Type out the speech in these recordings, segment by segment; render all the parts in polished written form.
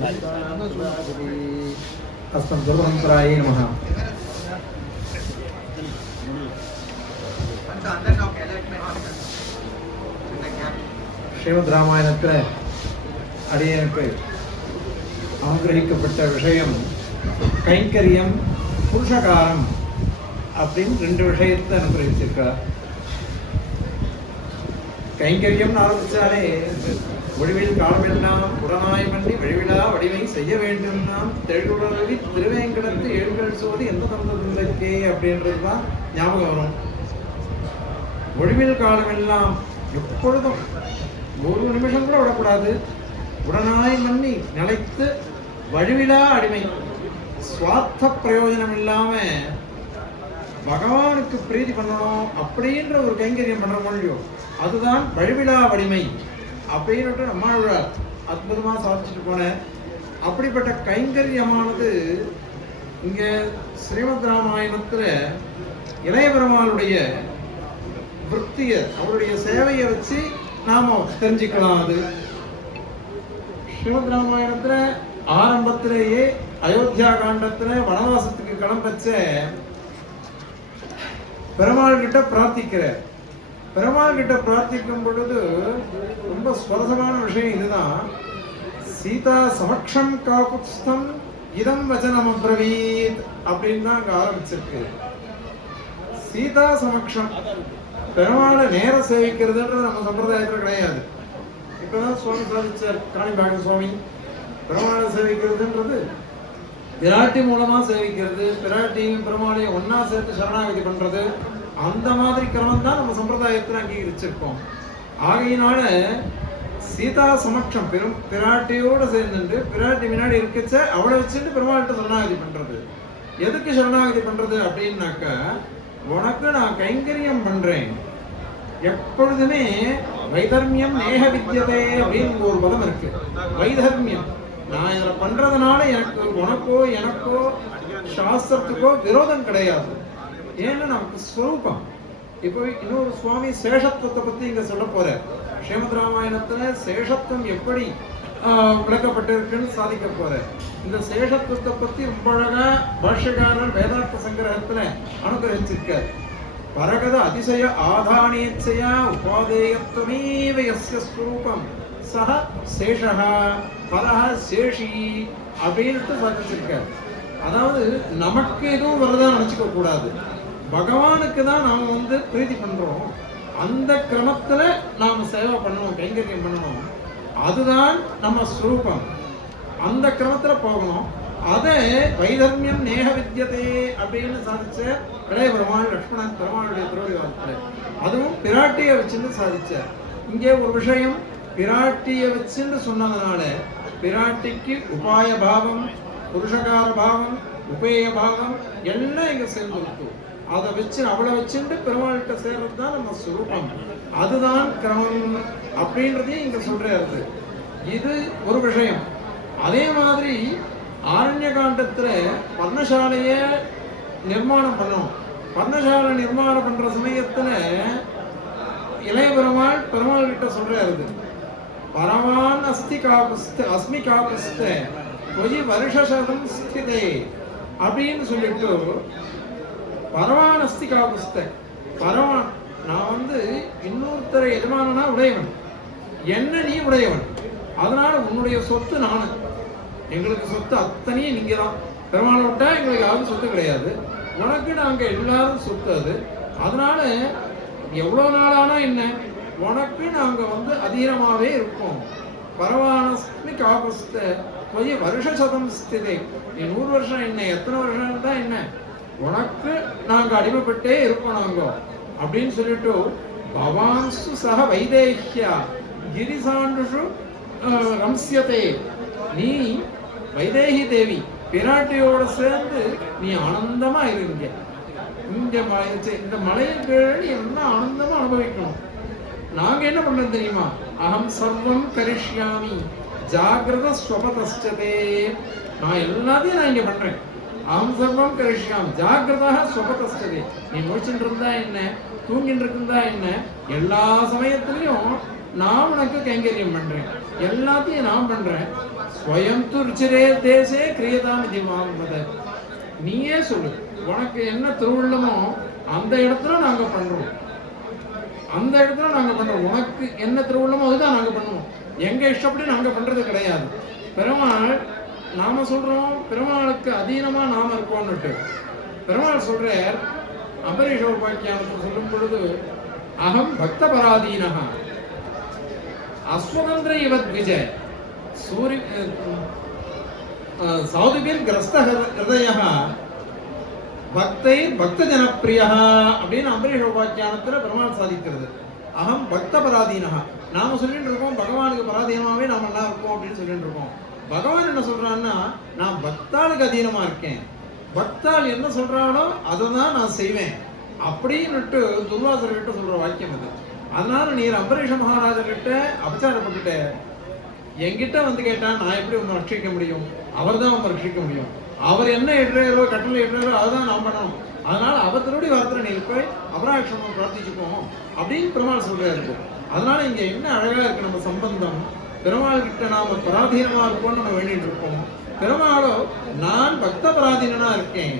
अस्मद् गुरुपरम्परायै नमः. ஸ்ரீமத் ராமாயணத்தில் அடியனுக்கு அனுகிரகிக்கப்பட்ட விஷயம் கைங்கரியம், புருஷகாரம் அப்படின்னு ரெண்டு விஷயத்தை அனுகிரகிச்சிருக்கார். கைங்கரியம்னு ஆரம்பித்தாலே ஒழிவில் காலமெல்லாம் உடனாய் பண்ணி வழிவிழா வடிவை செய்ய வேண்டும் நாம் தெழுடவி திருவேங்கடத்து ஏழ்கள் சோதி எந்த தந்ததுக்கே அப்படின்றது தான் ஞாபகம் வரும். ஒழிவில் காலமெல்லாம் எப்பொழுதும் ஒரு நிமிஷம் கூட விடக்கூடாது. உடனாய் மன்னி நிலைத்து வழிவிழா அடிமை, சுவார்த்த பிரயோஜனம் இல்லாம பகவானுக்கு பிரீதி பண்ணணும் அப்படின்ற ஒரு கைங்கரியம் பண்ற மொழியோ அதுதான் வழிவிழா வடிமை அப்படின்னு நம்மாழ்வார் அற்புதமா சாதிச்சுட்டு போன. அப்படிப்பட்ட கைங்கரியமானது இங்க ஸ்ரீமத் ராமாயணத்துல இளைய பெருமாளுடைய விருத்திய, அவருடைய சேவையை வச்சு நாம தெரிஞ்சுக்கலாம். அது ஸ்ரீமத் ராமாயணத்துல ஆரம்பத்திலேயே அயோத்தியா காண்டத்துல வனவாசத்துக்கு கிளம்பச்ச பெருமாள் கிட்ட பிரார்த்திக்கிற. பெருமாள் கிட்ட பிரார்த்திக்கும் பொழுது ரொம்ப சுவரசமான விஷயம் இதுதான். சீதா சமக்ஷம் காகுத்ஸ்தம் இதம் வச்சனம் அப்ரவீத் அப்படின்னு தான் அங்க ஆரம்பிச்சிருக்கு. சீதா சமக்ஷம் பெருமாளை நேர சேவிக்கிறதுன்றது நம்ம சம்பிரதாயத்தில் கிடையாது. இப்பதான் சுவாமி சாதிச்சார் காணிபாக சுவாமி. பெருமாளை சேவிக்கிறதுன்றது பிராட்டி மூலமா சேவிக்கிறது, பிராட்டியும் பெருமாளையும் ஒன்னா சேர்த்து சரணாகதி பண்றது, அந்த மாதிரி கிரமம் தான் நம்ம சம்பிரதாயத்தில் அங்கீகரிச்சிருக்கோம். ஆகையினால சீதா சமக்ஷம் பிராட்டியோட சேர்ந்துட்டு பிராட்டி முன்னாடி இருக்கச்ச அவளை வச்சுட்டு பெருமாள்கிட்ட சரணாகதி பண்றது. எதுக்கு சரணாகதி பண்றது அப்படின்னாக்கா, உனக்கு நான் கைங்கரியம் பண்றேன். எப்பொழுதுமே வைதர்மியம் நேக வித்யதே அப்படின்னு ஒரு பதம் இருக்கு. வைதர்மியம், நான் இதை பண்றதுனால எனக்கு உனக்கோ எனக்கோ சாஸ்திரத்துக்கோ விரோதம் கிடையாது. ஏன்னா நமக்கு ஸ்வரூபம். இப்போ இன்னொரு சுவாமி சேஷத்துவத்தை பத்தி இங்க சொல்ல போற. ஸ்ரீமத் ராமாயணத்துல சேஷத்துவம் எப்படி விளக்கப்பட்டிருக்குன்னு சாதிக்க போற. இந்த சேஷத்துவத்தை பத்தி ரொம்ப அழகா பாஷ்யக்காரர் வேதார்த்த சங்கிரகத்துல அனுகிரகிச்சிருக்கார். பரகத அதிசய ஆதானேச்சையா உபாதேயத்வமேவ யஸ்ய ஸ்வரூபம் சஹ சேஷஹ பரஹ சேஷி அப்படின்ட்டு சாதிச்சிருக்கார். அதாவது நமக்கு எதுவும் வரதான் நினைச்சுக்க கூடாது. பகவானுக்கு தான் நாம் பிரீதி பண்றோம். அந்த கிரமத்துல நாம சேவை பண்ணணும், கைங்கரியம் பண்ணணும். அதுதான் நம்ம ஸ்வரூபம். அந்த கிரமத்துல போகணும். அதை வைதர்மியம் நேக வித்யதே அப்படின்னு சாதிச்ச இளைய பெருமாள் லக்ஷ்மணன் பெருமாளுடைய திருவடி வார்த்தை. அதுவும் பிராட்டியை வச்சுன்னு சாதிச்சார். இங்கே ஒரு விஷயம், பிராட்டியை வச்சுன்னு சொன்னதுனால பிராட்டிக்கு உபாய பாவம், புருஷகார பாவம், உபேய பாவம் எல்லாம் இங்க சேர்ந்து அதை வச்சு அவளை வச்சுட்டு பெருமாள்கிட்ட சேர்றது தான் நம்ம சுரூபம். அதுதான் கிரமம் அப்படின்றதையும் இங்க சொல்றாரு. இது ஒரு விஷயம். அதே மாதிரி ஆரண்ய காண்டத்துல பர்ணசாலைய நிர்மாணம் பண்ணணும். பர்ணசாலை நிர்மாணம் பண்ற சமயத்துல இளைய பெருமாள் கிட்ட சொல்றாரு, பரவான் அஸ்தி காபஸ்த அஸ்மி காபஸ்த கொஞ்ச வருஷம் ஸ்திதே அப்படின்னு சொல்லிட்டு, பரவான் அஸ்தி காபஸ்த பரவான், நான் இன்னொருத்தரை எஜமானனா உடையவன், என்ன நீ உடையவன், அதனால உன்னுடைய சொத்து நானு, எங்களுக்கு சொத்து அத்தனையும் நீங்க தான். பெருமாளை விட்டா எங்களுக்கு யாரும் சொத்து கிடையாது, உனக்கு நாங்க எல்லாரும் சொத்து. அது அதனால எவ்வளவு நாளானா என்ன, உனக்கு நாங்க அதீனமாவே இருப்போம். பரவானஸ்மி காபஸ்த கொஞ்சம் வருஷம் ஸ்திதே, நீ 100 வருஷம் என்ன, எத்தனை வருஷம் தான் என்ன, உனக்கு நாங்க அடிமைப்பட்டே இருப்போம் நாங்க அப்படின்னு சொல்லிட்டு, பவான்சு சக வைதேஹ்யா கிரிசாண்டுஷு ரம்சியதே, நீ வைதேகி தேவி பிராட்டியோட சேர்ந்து நீ ஆனந்தமா இருங்க. இந்த மலையின் கீழே என்ன ஆனந்தமா அனுபவிக்கணும். நாங்க என்ன பண்றது தெரியுமா, அகம் சர்வம் கரிஷ்யாமி ஜாகிரத ஸ்வபதஸ்தே, நான் எல்லாத்தையும் நான் இங்க பண்றேன். அகம் சர்வம் கரிஷ்யாமி ஜாகிரதா ஸ்வபதஸ்தே, நீ முடிச்சுட்டு இருந்தா என்ன, தூங்கிட்டு இருந்தா என்ன, எல்லா சமயத்திலையும் நான் உனக்கு கைங்கரியம் பண்றேன், எல்லாத்தையும் நான் பண்றேன். ஸ்வயம் துர்ச்சிரே தேசே கிரியதாம் திவாங்கத. நீயே சொல்லு, உனக்கு என்ன திருவுள்ளமோ அந்த இடத்துல நாங்க பண்றோம், அந்த இடத்துல நாங்க பண்றோம். உனக்கு என்ன திருவுள்ளமோ அதுதான் நாங்க பண்ணுவோம், எங்க இஷ்டப்படி நாங்க பண்றது கிடையாது. பெருமாள் நாம சொல்றோம் பெருமாளுக்கு அதீனமா நாம இருக்கோம்னுட்டு. பெருமாள் சொல்றார் அம்பரீஷ உபாக்கியானத்தில் சொல்லும் பொழுது, அகம் பக்த பராதீனஹ அஸ்வதந்திர இவத் விஜய் சூரிய சௌதுபின் கிரஸ்த ஹிருதயஹ பக்தை பக்த ஜனப்பிரியா அப்படின்னு அம்பரீஷ உபாக்கியானத்தில் பெருமாள் சாதிக்கிறது. அகம் பக்த பராதீனஹா, நாம சொல்லிட்டு இருக்கோம் பகவானுக்கு பராதீனமாவே நாம எல்லாம் இருக்கோம் அப்படின்னு சொல்லிட்டு இருக்கோம். பகவான் என்ன சொல்றான்னா, நான் பக்தாளுக்கு அதீனமா இருக்கேன், பக்தாள் என்ன சொல்றாளோ அதை தான் நான் செய்வேன் அப்படின்னுட்டு துர்வாசர் கிட்ட சொல்ற வாக்கியம் அது. அதனால நீர் அம்பரீஷ மகாராஜர் கிட்ட அபச்சாரப்பட்டுட்ட, என்கிட்ட வந்து கேட்டா நான் எப்படி உன்னை ரட்சிக்க முடியும், அவர் தான் உன்னை ரட்சிக்க முடியும், அவர் என்ன இடுறாரோ கட்டளை இடுறாரோ அதுதான் நாம் பண்ணணும், அதனால அவர் திருடி வாரத்தில் நீ போய் அபராட்சமம் பிரார்த்திச்சுப்போம் அப்படின்னு பெருமாள் சொல்றாரு. அதனால இங்க என்ன அழகா இருக்கு நம்ம சம்பந்தம், பெருமாள் கிட்ட நாம பராதீனமா இருப்போம்னு நம்ம வேண்டிட்டு இருக்கோம், பெருமாளோ நான் பக்த பராதீனனா இருக்கேன்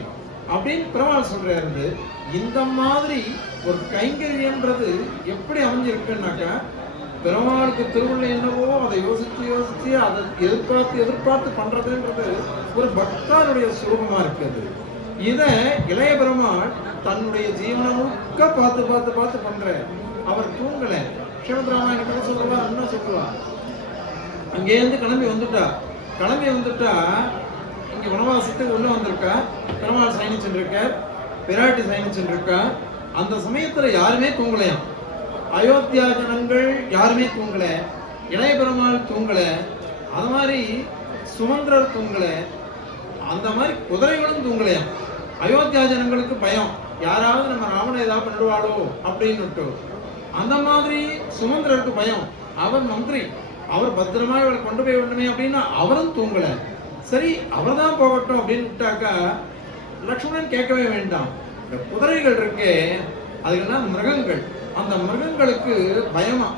அப்படின்னு பெருமாள் சொல்றாரு. இந்த மாதிரி ஒரு கைங்கரியன்றது எப்படி அமைஞ்சிருக்குன்னாக்கா, பெருமாளுக்கு திருவிழா என்னவோ அதை யோசிச்சு அதை எதிர்பார்த்து பண்றதுன்றது ஒரு பக்தாருடைய சுரூபமா இருக்குது. இத இளைய பெருமாள் தன்னுடைய ஜீவனை முழுக்க பார்த்து பண்ற. அவர் தூங்கல. ஸ்ரீமத் ராமாயண கதை சொல்லலாம், இன்னும் சொல்லலாம். அங்கேருந்து கிளம்பி வந்துட்டா இங்க வனவாசத்துக்கு உள்ள வந்திருக்கா, பெருமாள் சயனிச்சுருக்க, பிராட்டி சயனிச்சுருக்கா. அந்த சமயத்துல யாருமே தூங்கலையாம். அயோத்தியா ஜனங்கள் யாருமே தூங்கல, இளைய பெருமாள் தூங்கல, அது மாதிரி சுமந்திரர் தூங்கல, அந்த மாதிரி குதிரைகளும் தூங்கலையாம். அயோத்தியா ஜனங்களுக்கு பயம், யாராவது நம்ம ராவணன் ஏதாவது பண்ணிடுவாளோ அப்படின்னுட்டு. அந்த மாதிரி சுமந்திரருக்கு பயம், அவர் மந்திரி, அவர் பத்திரமா இவளை கொண்டு போய் விடணுமே அப்படின்னா அவரும் தூங்கல. சரி அவர் தான் போகட்டும் அப்படின்னு விட்டாக்கா லக்ஷ்மணன் கேட்கவே வேண்டாம். இந்த குதிரைகள் இருக்கே அதுக்கெல்லாம் மிருகங்கள், அந்த மிருகங்களுக்கு பயமா,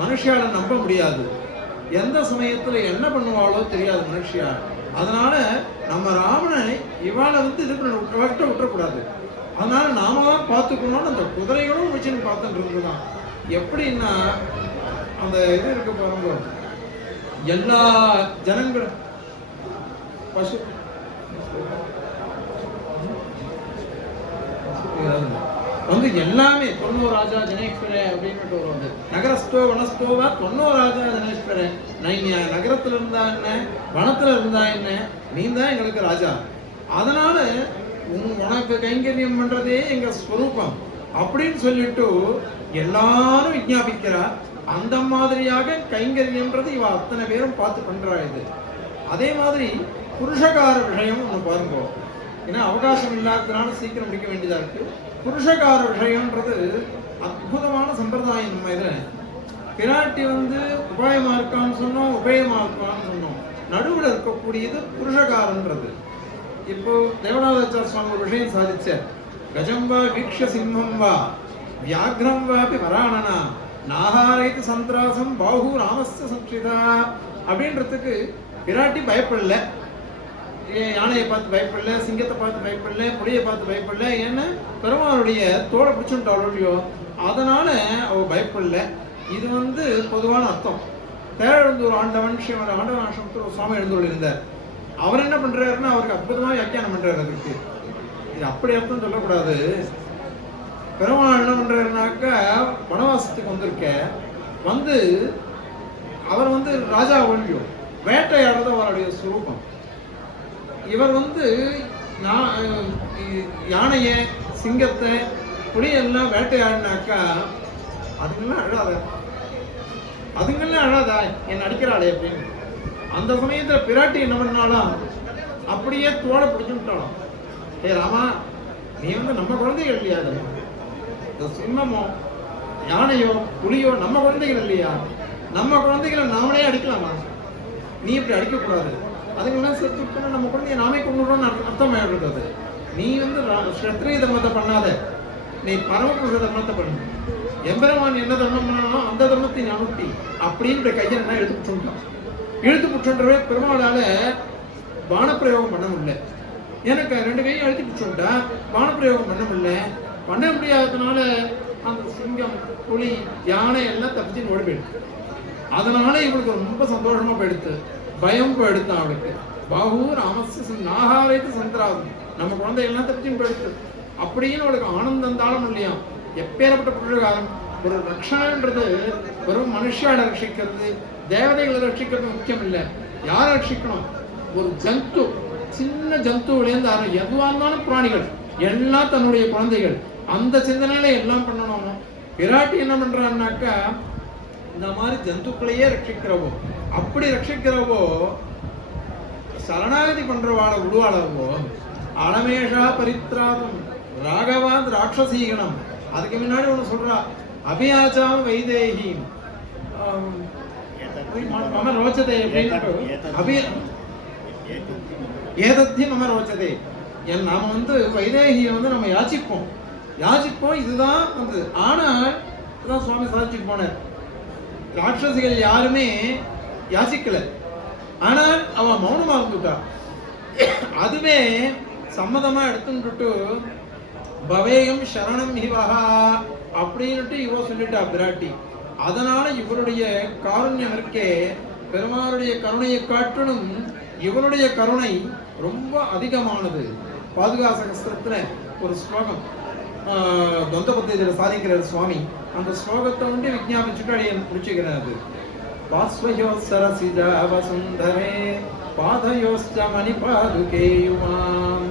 மனுஷியால நம்ப முடியாது, எந்த சமயத்துல என்ன பண்ணுவாளோ தெரியாது மனுஷியா. அதனால நம்ம ராவணனை இவாளை வந்து இது பண்ண விட்டுறக்கூடாது, அதனால நாம தான் பார்த்துக்கணும்னு அந்த குதிரைகளும் வச்சுன்னு பார்த்துட்டு இருக்குதான். எப்படின்னா அந்த இது இருக்கு பாருங்க, எல்லா ஜனங்களும் பசு வந்து எல்லாமே தொன்னோ ராஜா ஜனேஸ்வர அப்படின்னு வருவாங்க. நகரஸ்தோ வனஸ்தோவா தொன்னோ ராஜா ஜனேஸ்வர, நகரத்துல இருந்தா என்ன வனத்துல இருந்தா என்ன, நீ தான் எங்களுக்கு ராஜா, அதனால உனக்கு கைங்கரியம் பண்றதே எங்க ஸ்வரூபம் அப்படின்னு சொல்லிட்டு எல்லாரும் விஞ்ஞாபிக்கிறா. அந்த மாதிரியாக கைங்கரியம்ன்றது இவ அத்தனை பேரும் பார்த்து பண்றா. இது அதே மாதிரி புருஷகார விஷயம் ஒன்று பாருங்க, ஏன்னா அவகாசம் இல்லாததுனால சீக்கிரம் முடிக்க வேண்டியதா இருக்கு. புருஷகார விஷயம்ன்றது அற்புதமான சம்பிரதாயம். நம்ம இதுல பிராட்டி வந்து உபாயமா இருக்கான்னு சொன்னோம், உபயமா இருக்கான்னு சொன்னோம், நடுவில் இருக்கக்கூடியது புருஷகாரன்றது. இப்போ தேவநாதாச்சார சுவாமி ஒரு விஷயம் சாதிச்ச, கஜம்பா வீக்ஷ சிம்மம் வா வியாக்ரம் வாபி வராணனா நாகாரைத்து சந்திராசம் பாஹு ராமஸ்த சம்சிதா அப்படின்றதுக்கு பிராட்டி பயப்படல, யானையை பார்த்து பயப்படல, சிங்கத்தை பார்த்து பயப்படல, புலியை பார்த்து பயப்படல, ஏன்னா பெருமாளுடைய தோலை பிடிச்சுட்டாளோ அதனால அவ பயப்படல. இது வந்து பொதுவான அர்த்தம். தேழந்தூர் ஆண்டவன் ஆண்டவன் ஆசிரமத்தில் ஒரு சுவாமி எழுந்தோடு இருந்தார். அவர் என்ன பண்றாருன்னா அவருக்கு அற்புதமா வியாக்கியானம் பண்றாரு. அதுக்கு இது அப்படி அர்த்தம் சொல்லக்கூடாது. பெருமாள் என்ன பண்றாருனாக்கா வனவாசத்துக்கு வந்திருக்க வந்து அவர் வந்து ராஜா ஒழியும் வேட்டையாடுறது அவருடைய சுரூபம். இவர் வந்து யானைய சிங்கத்தை புலியெல்லாம் வேட்டையாடினாக்கா அதுங்கெல்லாம் அழாதா என்ன அடிக்கிறாளே அப்படின்னு. அந்த சமயத்துல பிராட்டி என்ன பண்ணாலும் அப்படியே தோலை பிடிச்சுட்டாலும், ஏ ராமா நீ வந்து நம்ம குழந்தைகள் இல்லையா, அது சிம்மமோ யானையோ புலியோ நம்ம குழந்தைகள் இல்லையா, நம்ம குழந்தைகளை நாமளே அடிக்கலாமா, நீ இப்படி அடிக்கக்கூடாது, அதுக்கெல்லாம் செத்து நம்ம குழந்தைய நாமே கொண்டுடுறோம்னு அர்த்தம் ஆயிடுறது. நீ வந்து சத்திரிய தர்மத்தை பண்ணாத, நீ பரமபுருஷ தர்மத்தை பண்ணு, எம்பெருமான் என்ன தர்மம் பண்ணாலும் அந்த தர்மத்தை நானூட்டி அப்படின்ற கையை என்ன இழுத்து புற்றுன்றவே பெருமாளால பானப்பிரயோகம் பண்ண முடியல. எனக்கு 2 கையும் அழுத்தி பிடிச்சோம்டா பானப்பிரயோகம் பண்ண முடியாததுனால அந்த சிங்கம், புலி, யானை எல்லாம் தப்பிச்சுன்னு ஓடி போயிடுது. அதனால இவளுக்கு ரொம்ப சந்தோஷமா போயிடுத்து, பயம் போயிடுத்து அவளுக்கு. பாஹூ ராமஸ்ய நாகாரைத்து சந்திராகும், நம்ம குழந்தைகள்லாம் தப்பிச்சுன்னு போயிடுத்து அப்படின்னு அவளுக்கு ஆனந்தம் தாளம் இல்லையா. எப்பேற்பட்ட புருஷகாரம்! ஒரு ரக்ஷன்றது வெறும் மனுஷால ரட்சிக்கிறது, தேவதைகளை ரட்சிக்கிறது முக்கியம் இல்லை. யாரை ரட்சிக்கணும்? ஒரு ஜந்து, சின்ன ஜந்துவிலேருந்து எதுவா இருந்தாலும் பிராணிகள் எல்லாம் தன்னுடைய குழந்தைகள், அந்த சிந்தனையில எல்லாம் பண்ணணும். பிராட்டி என்ன பண்றான்னாக்கா இந்த மாதிரி ஜந்துக்களையே ரட்சிக்கிறவோ, அப்படி ரட்சிக்கிறவோ சரணாகதி பண்றவாள விடுவாளவோ அலமேஷா பரித்ராதம் ராகவாத் ராட்சசீகணம். அதுக்கு முன்னாடி ஒண்ணு சொல்றா, அபியாச்சாம் வைதேகி மம ரோச்சதே ஏதத்தி மம ரோச்சதே. நாம வைதேகியை நம்ம யாச்சிப்போம், இதுதான் ஆனால் இதுதான் சுவாமி சாதிச்சுட்டு போனார். ராட்சசிகள் யாருமே யாசிக்கல, ஆனால் அவ மௌனமா இருந்துட்டா. அதுவே சம்மதமா எடுத்துட்டு பவேயம் சரணம் இவஹா அப்படின்னுட்டு இவ சொல்லிட்டா பிராட்டி. அதனால இவருடைய காருண்யம் இருக்கே, பெருமாளுடைய கருணையை காட்டிலும் இவருடைய கருணை ரொம்ப அதிகமானது. பாதுகா சகஸ்திரத்துல ஒரு ஸ்லோகம் தொந்தபத்தியில சாதிக்கிறார் சுவாமி. அந்த ஸ்லோகத்தை விஞ்ஞாபிச்சுட்டு அடைய முடிச்சுக்கிறாரு. பாஸ்வயோஸ்தரசிஜா வசுந்தரே பாதயோஸ்ச மணிபாதுகே யுமாம்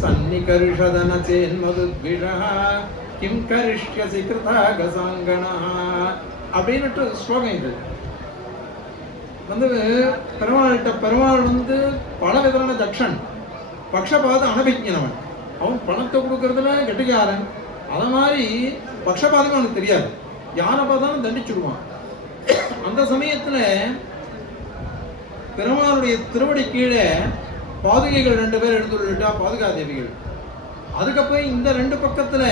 சன்னிகர்ஷதன சேன்மதுத்விஷः கிம் கரிஷ்யசி கிருதாகசாங்கணः அப்படின்னுட்டு ஸ்லோகம். இது பெருமாள் பல விதமான தக்ஷன், பக்ஷபாத அனபிஜனவன். அவன் பணத்தை கொடுக்கறதுல கெட்டிக்காரன். அத மாதிரி பக்ஷபாதம் அவனுக்கு தெரியாது, யாரை பார்த்தாலும் தண்டிச்சுடுவான். அந்த சமயத்துல பெருமாளுடைய திருவடி கீழே பாதுகைகள் 2 பேர் எழுந்துள்ளா, பாதுகா தேவிகள். அதுக்கப்புறம் இந்த 2 பக்கத்துல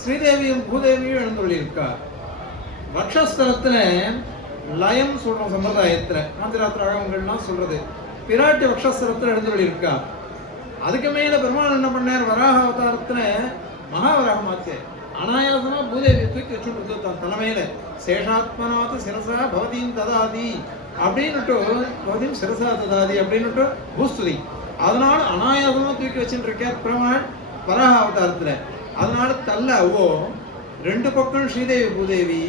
ஸ்ரீதேவியும் பூதேவியும் எழுந்துள்ளிருக்கா. வக்ஷஸ்தலத்துல லயம் சொல்றோம் சம்பிரதாயத்துல, காஞ்சிராத்திர அழகங்கள்லாம் சொல்றது. பிராட்டி வக்ஷஸ்தலத்துல எழுந்துள்ளிருக்கா. அதுக்கு மேல பெருமாள் என்ன பண்ணார், வராக அவதாரத்துல மகாவராகமாச்சு அனாயாசமா பூதேவியை தூக்கி வச்சுட்டு தன் தலைமையில சேஷாத்மநாத் சிரசா பவதீம் ததாதி அப்படின்னுட்டு, பவதீம் சிரசா ததாதி அப்படின்னுட்டு பூஸ்துதி. அதனால அனாயாசமா தூக்கி வச்சுட்டு இருக்கார் பெருமாள் வராக அவதாரத்துல. அதனால தள்ள ஓ 2 பக்கம் ஸ்ரீதேவி பூதேவி,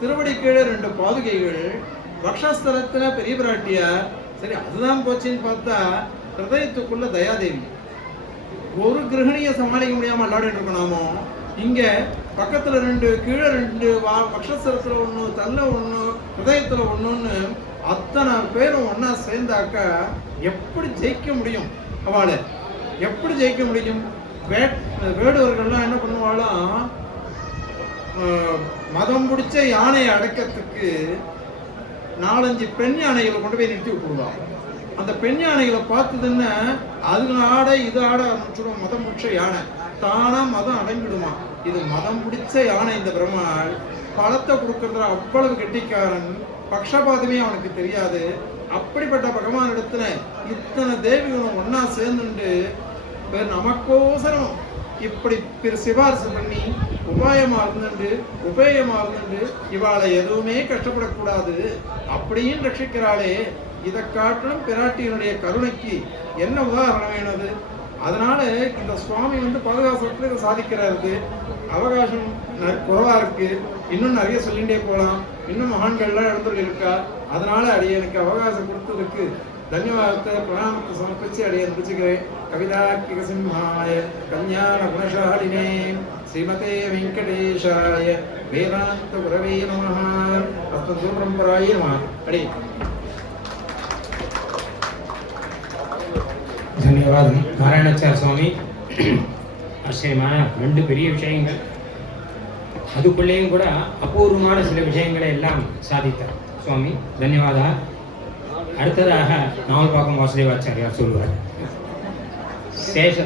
திருவடி கீழே 2 பாதுகைகள், வக்ஷஸ்தலத்துல பெரிய பிராட்டியார். சரி, அதுதான் போச்சுன்னு பார்த்தா ஹிருதயத்துக்குள்ள தயாதேவி. ஒரு கிரகணியை சமாளிக்க முடியாம அல்லாடிட்டு இருக்கணுமோ. இங்க பக்கத்துல 2, கீழே 2, வக்ஷஸ்தலத்துல 1, தள்ள 1, ஹிருதயத்துல 1ன்னு அத்தனை பேரும் ஒன்னா சேர்ந்தாக்கா எப்படி ஜெயிக்க முடியும்? அவளை எப்படி ஜெயிக்க முடியும்? வேடுவர்கள்லாம் என்ன பண்ணுவாளாம், மதம் பிடிச்ச யானையை அடக்கிறதுக்கு 4-5 பெண் யானைகளை கொண்டு போய் நிறுத்தி விட்டுருவாங்க. அந்த பெண் யானைகளை பார்த்ததுன்னா அது ஆட இது ஆட ஆரம்பிச்சிடும். மதம் பிடிச்ச யானை தானா மதம் அடங்கிடுமா. இது மதம் பிடிச்ச யானை. இந்த பெருமாள் பழத்தை கொடுக்கறதுல அவ்வளவு கெட்டிக்காரன், பக்ஷபாதமே அவனுக்கு தெரியாது. அப்படிப்பட்ட பகவான் இடத்துல இத்தனை தேவிகளும் ஒன்னா சேர்ந்துட்டு நமக்கோசரம் இப்படி சிபாரிசு பண்ணி உபாயமா இருந்துட்டு இவாளை எதுவுமே கஷ்டப்படக்கூடாது அப்படின்னு ரட்சிக்கிறாளே. இதை காட்டிலும் பிராட்டியினுடைய கருணைக்கு என்ன உதாரணம் வேணுது? அதனால இந்த சுவாமி பாதுகாப்பு சாதிக்கிறாருக்கு. அவகாசம் குறைவா இருக்கு, இன்னும் நிறைய சொல்லிட்டே போகலாம். இன்னும் மகான்கள்லாம் எழுந்துள்ள இருக்கா. அதனால அடியனுக்கு அவகாசம் கொடுத்ததுக்கு தன்யவாதத்தை பிரணாமத்தை சமர்ப்பிச்சு அடியன் முடிச்சுக்கிறேன். கவிதாக்கிக சிம்ஹாய கல்யாண குணசாலினே ஸ்ரீமதே வெங்கடேஷாய வேதாந்த குரவே நமஹ. அஸ்மத் பரம்பராய நமஹ. அடி தன்யவாதம் நாராயணாச்சார் சுவாமி. ஆச்சரியமான 2 பெரிய விஷயங்கள், அதுக்குள்ளேயும் கூட அபூர்வமான சில விஷயங்களை எல்லாம் சாதித்தார் சுவாமி. தன்யவாதா. அடுத்ததாக நாவல்பாக்கம் வாசுதேவாச்சாரியார் சொல்வார். சேஷ